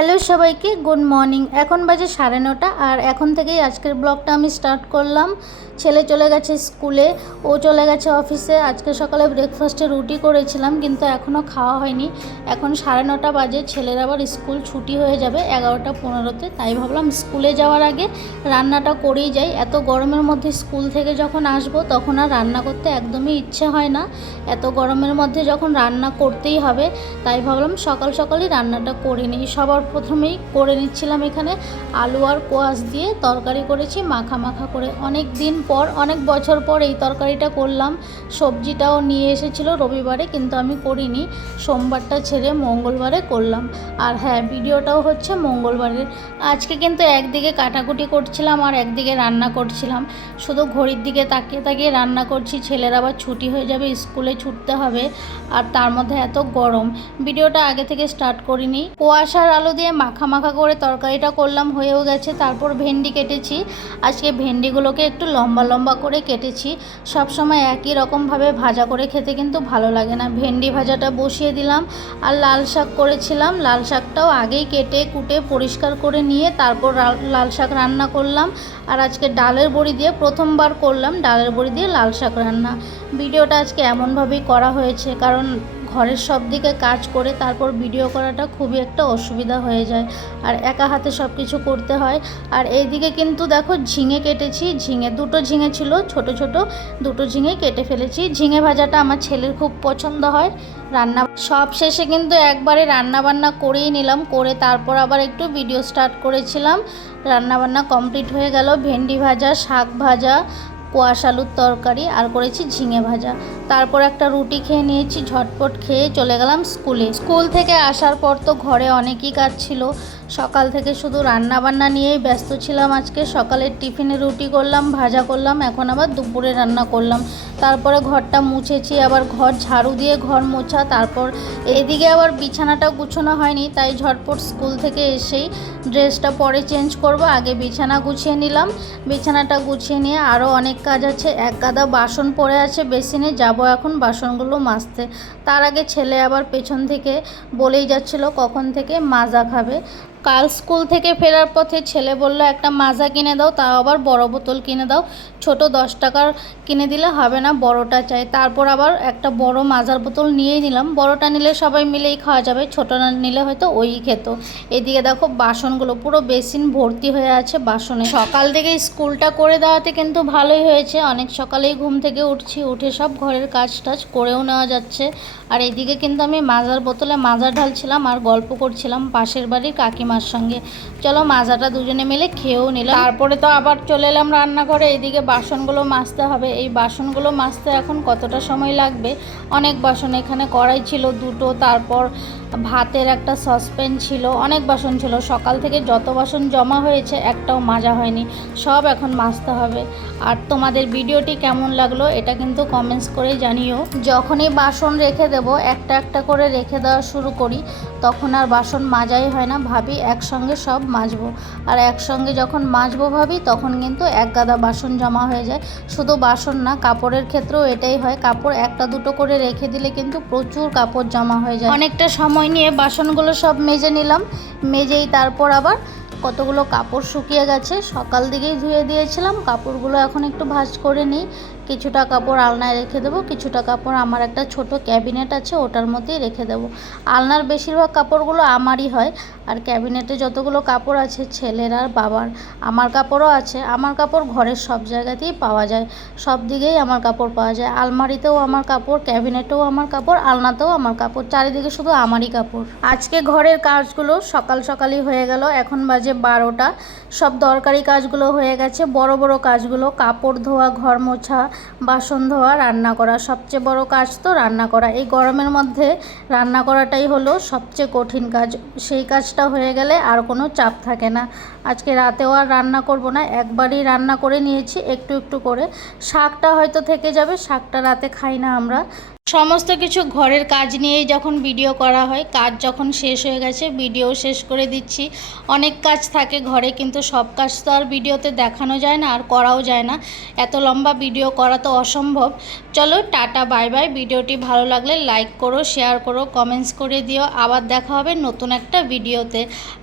Hello সবাইকে, good morning. এখন বাজে 9:30 আর এখন থেকেই আজকের ব্লগটা আমি স্টার্ট করলাম। ছেলে চলে গেছে স্কুলে, ও চলে গেছে অফিসে। আজকে সকালে ব্রেকফাস্টে রুটি করেছিলাম, কিন্তু এখনও খাওয়া হয়নি। এখন 9:30 বাজে, ছেলের আবার স্কুল ছুটি হয়ে যাবে 11টা 15-তে। তাই ভাবলাম স্কুলে যাওয়ার আগে রান্নাটা করেই যাই। এত গরমের মধ্যে স্কুল থেকে যখন আসবো তখন আর রান্না করতে একদমই ইচ্ছে হয় না। এত গরমের মধ্যে যখন রান্না করতেই হবে, তাই ভাবলাম সকাল সকালই রান্নাটা করে নিই। সবার প্রথমেই করে নিচ্ছিলাম এখানে আলু আর কোয়াশ দিয়ে তরকারি করেছি মাখা মাখা করে। অনেক দিন পর, অনেক বছর পর এই তরকারিটা করলাম। সবজিটাও নিয়ে এসেছিল রবিবারে, কিন্তু আমি করিনি। সোমবারটা ছেড়ে মঙ্গলবারে করলাম। আর হ্যাঁ, ভিডিওটাও হচ্ছে মঙ্গলবারের। আজকে কিন্তু একদিকে কাটাকুটি করছিলাম আর একদিকে রান্না করছিলাম। শুধু ঘড়ির দিকে তাকিয়ে তাকিয়ে রান্না করছি। ছেলের আবার ছুটি হয়ে যাবে, স্কুলে ছুটতে হবে, আর তার মধ্যে এত গরম। ভিডিওটা আগে থেকে স্টার্ট করিনি। কোয়াশ আর আলু দিয়ে মাখা মাখা করে তরকারিটা করলাম, হয়েও গেছে। তারপর ভেন্ডি কেটেছি। আজকে ভেন্ডিগুলোকে একটু লম্বা লম্বা করে কেটেছি। সব সময় একই রকমভাবে ভাজা করে খেতে কিন্তু ভালো লাগে না। ভেন্ডি ভাজাটা বসিয়ে দিলাম। আর লাল শাক করেছিলাম, লাল শাকটাও আগেই কেটে কুটে পরিষ্কার করে নিয়ে তারপর লাল শাক রান্না করলাম। আর আজকে ডালের বড়ি দিয়ে প্রথমবার করলাম, ডালের বড়ি দিয়ে লাল শাক রান্না। ভিডিওটা আজকে এমনভাবেই করা হয়েছে, কারণ ঘরের সব দিকে কাজ করে তারপর ভিডিও করাটা খুবই একটা অসুবিধা হয়ে যায়, আর একা হাতে সব কিছু করতে হয়। আর এইদিকে কিন্তু দেখো ঝিঙে কেটেছি। দুটো ঝিঙে ছিল, ছোট ছোট দুটো ঝিঙে কেটে ফেলেছি। ঝিঙে ভাজাটা আমার ছেলের খুব পছন্দ হয়। রান্না সব শেষে কিন্তু একবারে রান্না বান্না করেই নিলাম, করে তারপর আবার একটু ভিডিও স্টার্ট করেছিলাম। রান্না বান্না কমপ্লিট হয়ে গেল। ভেন্ডি ভাজা, শাক ভাজা, কোয়াশ আলুর তরকারি, আর করেছি ঝিঙে ভাজা। তারপর একটা রুটি খেয়ে নিয়েছি, ঝটপট খেয়ে চলে গেলাম স্কুলে। স্কুল থেকে আসার পর তো ঘরে অনেকই কাজ ছিল। সকাল থেকে শুধু রান্না বান্না নিয়েই ব্যস্ত ছিলাম। আজকে সকালের টিফিনে রুটি করলাম, ভাজা করলাম, এখন আবার দুপুরে রান্না করলাম। তারপরে ঘরটা মুছেছি, আবার ঘর ঝাড়ু দিয়ে ঘর মোছা। তারপর এদিকে আবার বিছানাটা গুছানো হয়নি, তাই ঝটপট স্কুল থেকে এসেই ড্রেসটা পরে চেঞ্জ করব, আগে বিছানা গুছিয়ে নিলাম। বিছানাটা গুছিয়ে নিয়ে আরও অনেক কাজ আছে। এক গাদা বাসন পড়ে আছে বেসিনে, যাব এখন বাসনগুলো মাজতে। তার আগে ছেলে আবার পেছন থেকে বলেই যাচ্ছিল কখন থেকে মাজা খাবে। কাল স্কুল থেকে ফেরার পথে ছেলে বলল একটা মাজা কিনে দাও, তাও আবার বড় বোতল কিনে দাও। ছোট 10 টাকার কিনে দিলে হবে না, বড়টা চাই। তারপর আবার একটা বড় মাজার বোতল নিয়েই নিলাম। বড়টা নিলে সবাই মিলেই খাওয়া যাবে, ছোট না নিলে হয়তো ওই খেত। এদিকে দেখো বাসনগুলো পুরো বেসিন ভর্তি হয়ে আছে বাসনে। সকাল থেকে স্কুলটা করে দেওয়াতে কিন্তু ভালোই হয়েছে। অনেক সকালেই ঘুম থেকে উঠছি, উঠে সব ঘরের কাজ টাজ করেও নেওয়া যাচ্ছে। আর এইদিকে কিন্তু আমি মাজার বোতলে মাজা ঢালছিলাম আর গল্প করছিলাম পাশের বাড়ির কাকিমার সঙ্গে। চলো মাজাটা দুজনে মিলে খেয়েও নিলাম। তারপরে তো আবার চলে এলাম রান্নাঘরে। এইদিকে বাসনগুলো মাজতে হবে। এই বাসনগুলো মাজতে এখন কতটা সময় লাগবে। অনেক বাসন, এখানে কড়াই ছিল দুটো, তারপর ভাতের একটা সসপ্যান ছিল, অনেক বাসন ছিল। সকাল থেকে যত বাসন জমা হয়েছে একটাও মাজা হয়নি, সব এখন মাজতে হবে। আর তোমাদের ভিডিওটি কেমন লাগলো এটা কিন্তু কমেন্টস করে জানিও। যখনই বাসন রেখে দেবো, একটা একটা করে রেখে দেওয়া শুরু করি, তখন আর বাসন মাজাই হয় না। ভাবি একসঙ্গে সব মাজবো, আর একসঙ্গে যখন মাজবো ভাবি, তখন কিন্তু এক গাদা বাসন জমা হয়ে যায়। শুধু বাসন না, কাপড়ের ক্ষেত্রেও এটাই হয়। কাপড় একটা দুটো করে রেখে দিলে কিন্তু প্রচুর কাপড় জমা হয়ে যায়। অনেকটা সময় নিয়ে বাসনগুলো সব মেজে নিলাম। মেজেই তারপর আবার কতগুলো কাপড় শুকিয়ে গেছে, সকাল দিকেই ধুয়ে দিয়েছিলাম। কাপড়গুলো এখন একটু ভাঁজ করে নিই। কিছুটা কাপড় আলনায় রেখে দেবো, কিছুটা কাপড় আমার একটা ছোট ক্যাবিনেট আছে ওটার মধ্যেই রেখে দেবো। আলনার বেশিরভাগ কাপড়গুলো আমারই হয়, আর ক্যাবিনেটে যতগুলো কাপড় আছে ছেলের আর বাবার। আমার কাপড়ও আছে। আমার কাপড় ঘরের সব জায়গাতেই পাওয়া যায়, সব দিকেই আমার কাপড় পাওয়া যায়। আলমারিতেও আমার কাপড়, ক্যাবিনেটেও আমার কাপড়, আলনাতেও আমার কাপড়, চারিদিকে শুধু আমারই কাপড়। আজকে ঘরের কাজগুলো সকাল সকালই হয়ে গেল। এখন বাজে 12টা। সব দরকারি কাজগুলো হয়ে গেছে। বড় বড় কাজগুলো, কাপড় ধোয়া, ঘর মোছা, বাসন ধোয়া, রান্না করা। সবচেয়ে বড় কাজ তো রান্না করা। এই গরমের মধ্যে রান্না করাটাই হলো সবচেয়ে কঠিন কাজ। সেই কাজটা হয়ে গেলে আর কোনো চাপ থাকে না। আজকে রাতেও আর রান্না করব না, একবারই রান্না করে নিয়েছি একটু একটু করে। শাকটা হয়তো থেকে যাবে, শাকটা রাতে খাই না আমরা। সমস্ত কিছু ঘরের কাজ নিয়েই যখন ভিডিও করা হয়, কাজ যখন শেষ হয়ে গেছে ভিডিও শেষ করে দিচ্ছি। অনেক কাজ থাকে ঘরে, কিন্তু সব কাজ তো আর ভিডিওতে দেখানো যায় না, আর করাও যায় না। এত লম্বা ভিডিও করা তো অসম্ভব। চলো টাটা বাই বাই। ভিডিওটি ভালো লাগলে লাইক করো, শেয়ার করো, কমেন্টস করে দিও। আবার দেখা হবে নতুন একটা ভিডিওতে।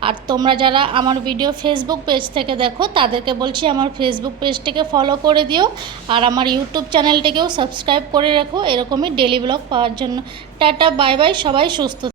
আর তোমরা যারা আমার ভিডিও ফেসবুক পেজ থেকে দেখো তাদেরকে বলছি আমার ফেসবুক পেজটিকে ফলো করে দিও, আর আমার ইউটিউব চ্যানেলটিকেও সাবস্ক্রাইব করে রাখো এরকমই ডেলি ব্লগ পাওয়ার জন্য। টাটা বাই বাই, সবাই সুস্থ।